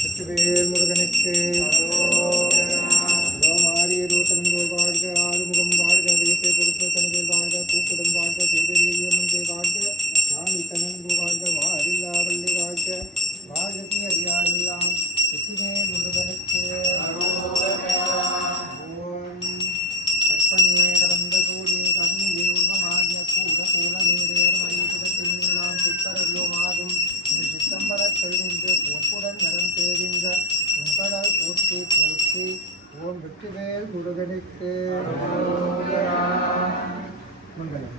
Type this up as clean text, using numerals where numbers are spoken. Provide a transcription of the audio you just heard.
வெற்றிவேல் முருகனுக்கு மாரியோ தனங்கோ வாழ்க ஆறுமுகம் வாழ்க வியப்பை கொடுத்த தனகள் வாழ்க பூக்குடம் வாழ்க செய்தறியமஞ்சை வாழ்க சாமி தனங்கோ வாழ்க வாரில்லா வள்ளி வாழ்க வாழ்கை அறியாரெல்லாம் வெற்றிவேல் முருகனுக்கு ஓம் கற்பனையே கடந்த சூரிய கர்ணியில் உருவமாகிய கூட கூல நீரேர் மணிகிடத்தில் நீலாம் சிற்பரவியோமாகும் இந்த சித்தம்பரத்தில் நின்று போற்றுடன் நலம் செய்கின்ற உங்களால் போற்றி போற்றி ஓம் வெற்றிவேல் முருகனுக்கு மங்களம்.